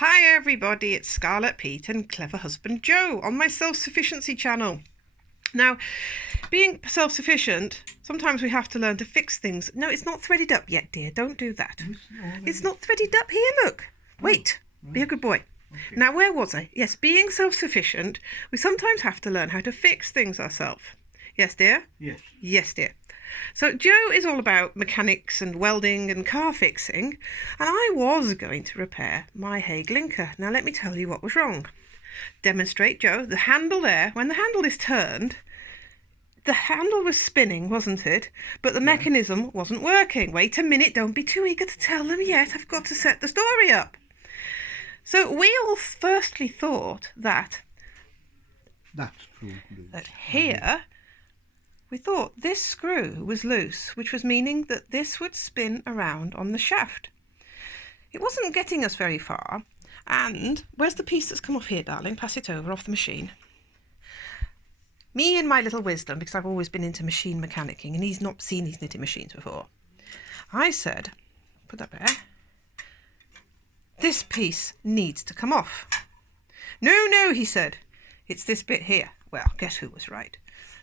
Hi everybody, it's Scarlet Pete and Clever Husband Joe on my self-sufficiency channel. Now, being self-sufficient, sometimes we have to learn to fix things. No, it's not threaded up yet, dear. Don't do that. It's not threaded up here, look. Wait, be a good boy. Okay. Now, where was I? Yes, being self-sufficient, we sometimes have to learn how to fix things ourselves. Yes, dear? Yes. Yes, dear. So Joe is all about mechanics and welding and car fixing, and I was going to repair my Hague linker. Now let me tell you what was wrong. Demonstrate, Joe. The handle there, when the handle is turned, the handle was spinning, wasn't it? But the mechanism wasn't working. Wait a minute, don't be too eager to tell them yet. I've got to set the story up. So we all firstly thought that here we thought this screw was loose, which was meaning that this would spin around on the shaft. It wasn't getting us very far. And where's the piece that's come off here, darling? Pass it over off the machine. Me and my little wisdom, because I've always been into machine mechanicking, and he's not seen these knitting machines before. I said, put that there. This piece needs to come off. No, he said. It's this bit here. Well, guess who was right?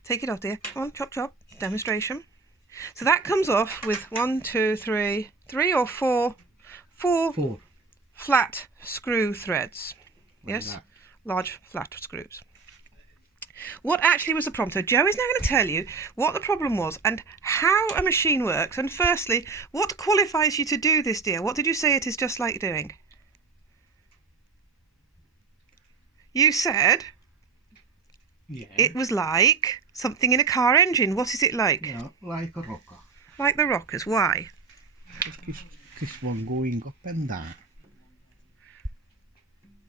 Take it off, dear. Come on, chop, chop. Demonstration. So that comes off with 3 or 4 flat screw threads. Yes, large flat screws. What actually was the problem? So Joe is now going to tell you what the problem was and how a machine works. And firstly, what qualifies you to do this, dear? What did you say it is just like doing? You said it was like something in a car engine. What is it like? Yeah, like a rocker. Like the rockers. Why? This one going up and down.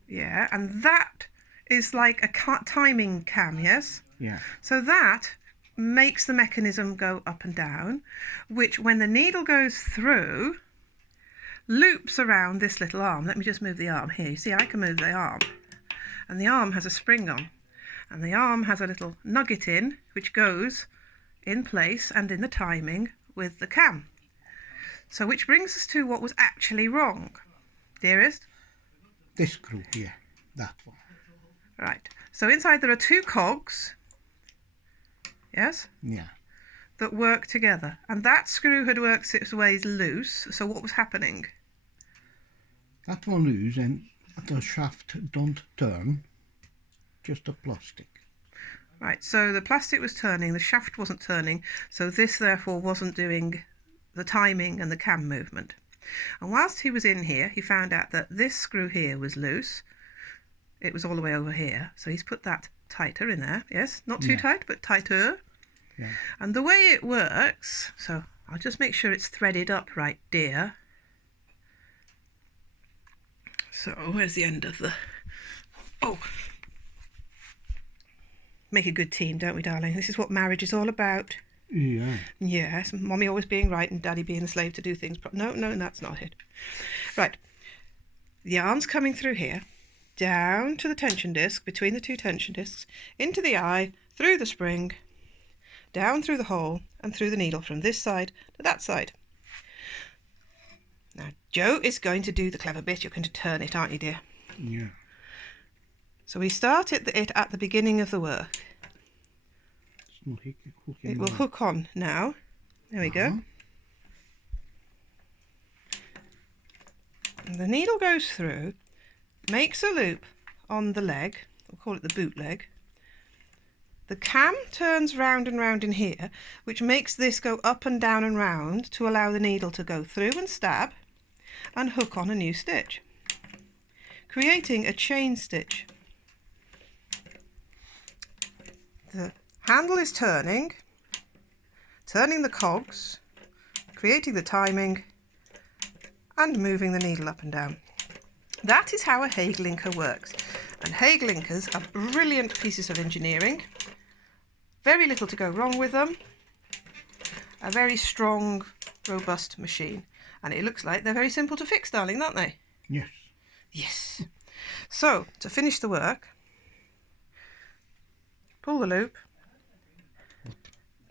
Yeah, and that is like a timing cam, yes? Yeah. So that makes the mechanism go up and down, which when the needle goes through, loops around this little arm. Let me just move the arm here. You see, I can move the arm. And the arm has a spring on. And the arm has a little nugget in, which goes in place and in the timing with the cam. So which brings us to what was actually wrong. Dearest? This screw here, that one. Right. So inside there are 2 cogs, yes? Yeah. That work together. And that screw had worked its ways loose. So what was happening? That one loose and the shaft don't turn. Just a plastic. Right, so the plastic was turning, the shaft wasn't turning, so this therefore wasn't doing the timing and the cam movement. And whilst he was in here, he found out that this screw here was loose. It was all the way over here, so he's put that tighter in there, yes? Not too tight, but tighter. Yeah. And the way it works, so I'll just make sure it's threaded up right, dear. So where's the end of the... Oh! Make a good team, don't we, darling? This is what marriage is all about. Yeah. Yes, mommy always being right and daddy being the slave to do things. No, that's not it. Right. The arm's coming through here, down to the tension disc, between the 2 tension discs, into the eye, through the spring, down through the hole, and through the needle from this side to that side. Now, Joe is going to do the clever bit. You're going to turn it, aren't you, dear? Yeah. So we start it at the beginning of the work. It will hook on now. There we go. And the needle goes through, makes a loop on the leg. We'll call it the boot leg. The cam turns round and round in here, which makes this go up and down and round to allow the needle to go through and stab and hook on a new stitch, creating a chain stitch. The handle is turning the cogs, creating the timing, and moving the needle up and down. That is how a Hague linker works. And Hague linkers are brilliant pieces of engineering. Very little to go wrong with them. A very strong, robust machine. And it looks like they're very simple to fix, darling, aren't they? Yes. Yes. So, to finish the work, pull the loop,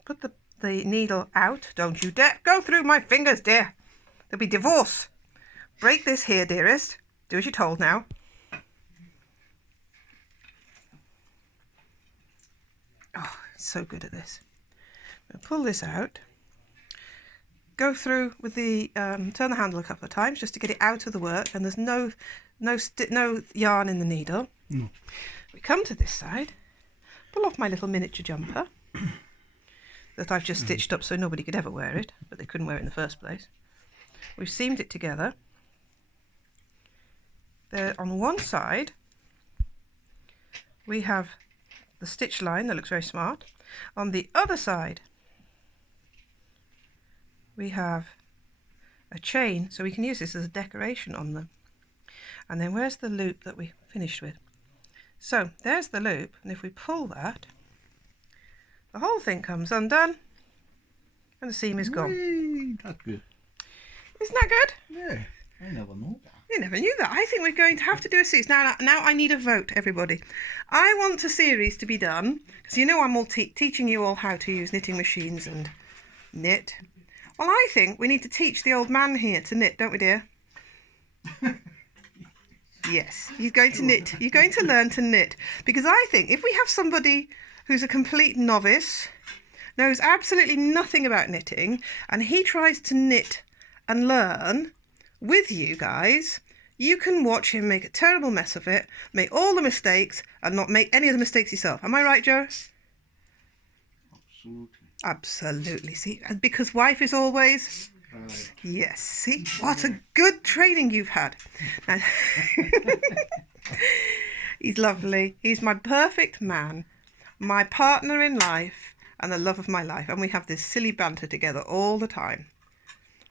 put the needle out. Don't you dare go through my fingers, dear. There'll be divorce. Break this here, dearest. Do as you're told now. Oh, he's so good at this. I'll pull this out. Go through with the turn the handle a couple of times just to get it out of the work, and there's no yarn in the needle. No. We come to this side, pull off my little miniature jumper that I've just stitched up so nobody could ever wear it, but they couldn't wear it in the first place. We've seamed it together. There on one side we have the stitch line that looks very smart. On the other side we have a chain, so we can use this as a decoration on them. And then where's the loop that we finished with? So there's the loop, and if we pull that, the whole thing comes undone and the seam is gone. Whee, that's good. Isn't that good? Yeah, I never know that. You never knew that. I think we're going to have to do a series. Now I need a vote, everybody. I want a series to be done, because you know I'm all teaching you all how to use knitting machines and knit. Well, I think we need to teach the old man here to knit, don't we, dear? Yes, he's going to knit. You're going to learn to knit. Because I think if we have somebody who's a complete novice, knows absolutely nothing about knitting, and he tries to knit and learn with you guys, you can watch him make a terrible mess of it, make all the mistakes, and not make any of the mistakes yourself. Am I right, Joe? Absolutely. Absolutely. See, and because wife is always... Right. Yes, see? What a good training you've had. Now, he's lovely. He's my perfect man, my partner in life, and the love of my life. And we have this silly banter together all the time.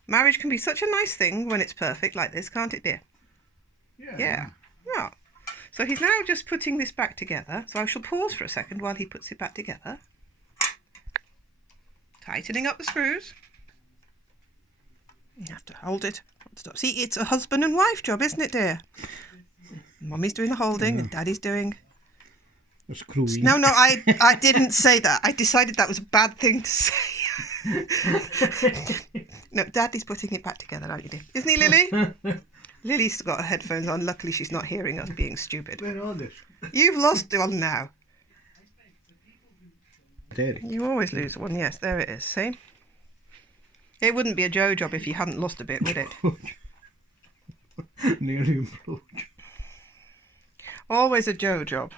Marriage can be such a nice thing when it's perfect like this, can't it, dear? Yeah. Yeah. So he's now just putting this back together. So I shall pause for a second while he puts it back together. Tightening up the screws. You have to hold it. Stop. See, it's a husband and wife job, isn't it, dear? Mummy's doing the holding and Daddy's doing... The screwing. No, I didn't say that. I decided that was a bad thing to say. No, Daddy's putting it back together, aren't you, dear? Isn't he, Lily? Lily's got her headphones on. Luckily, she's not hearing us being stupid. Where are they? You've lost one now. There. You always lose one. Yes, there it is. See? It wouldn't be a Joe job if you hadn't lost a bit, would it? Nearly imploded. Always a Joe job.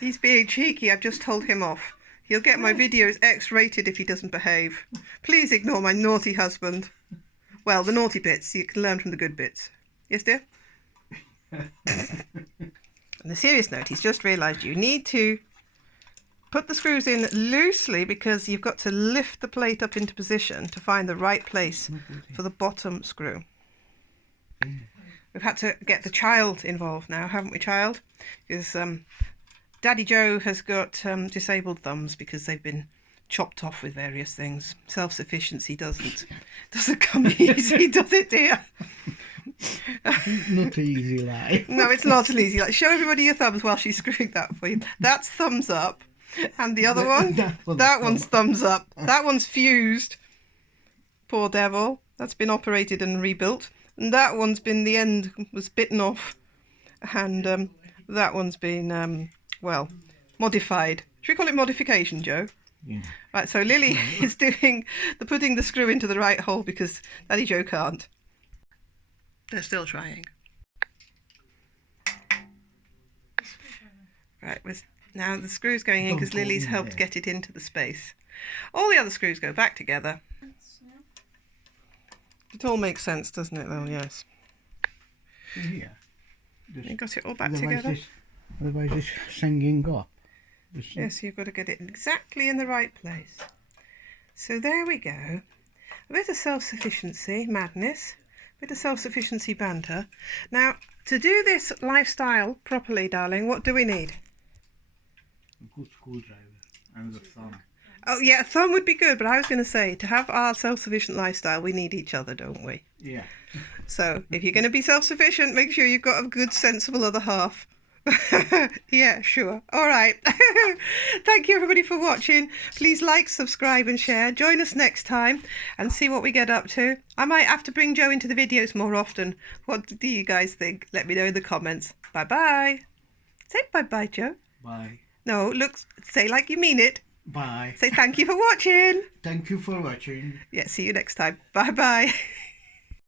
He's being cheeky. I've just told him off. He'll get my videos X-rated if he doesn't behave. Please ignore my naughty husband. Well, the naughty bits. You can learn from the good bits. Yes, dear? On a serious note, he's just realised you need to put the screws in loosely because you've got to lift the plate up into position to find the right place for the bottom screw. We've had to get the child involved now, haven't we, child? Because Daddy Joe has got disabled thumbs because they've been chopped off with various things. Self-sufficiency doesn't come easy, does it, dear? Not easy, like. No, it's not an easy. Like, show everybody your thumbs while she's screwing that for you. That's thumbs up. And the other one? That one's thumbs up. That one's fused. Poor devil. That's been operated and rebuilt. And that one's been, the end was bitten off. And that one's been, well, modified. Should we call it modification, Joe? Yeah. Right, so Lily is doing putting the screw into the right hole because Daddy Joe can't. They're still trying. Right, now the screw's going in because Lily's helped get it into the space. All the other screws go back together. It all makes sense, doesn't it, though? Yes. Yeah. You got it all back together? Otherwise it's singing up. Yes, you've got to get it exactly in the right place. So there we go. A bit of self-sufficiency madness, a bit of self-sufficiency banter. Now, to do this lifestyle properly, darling, what do we need? A good screwdriver and a thumb. Oh, yeah, a thumb would be good, but I was going to say, to have our self-sufficient lifestyle, we need each other, don't we? Yeah. So, if you're going to be self-sufficient, make sure you've got a good, sensible other half Yeah, sure. All right. Thank you, everybody, for watching. Please like, subscribe, and share. Join us next time and see what we get up to. I might have to bring Joe into the videos more often. What do you guys think? Let me know in the comments. Bye-bye. Say bye-bye, Joe. Bye. No, look, say like you mean it. Bye. Say thank you for watching. Thank you for watching. Yeah, see you next time. Bye-bye.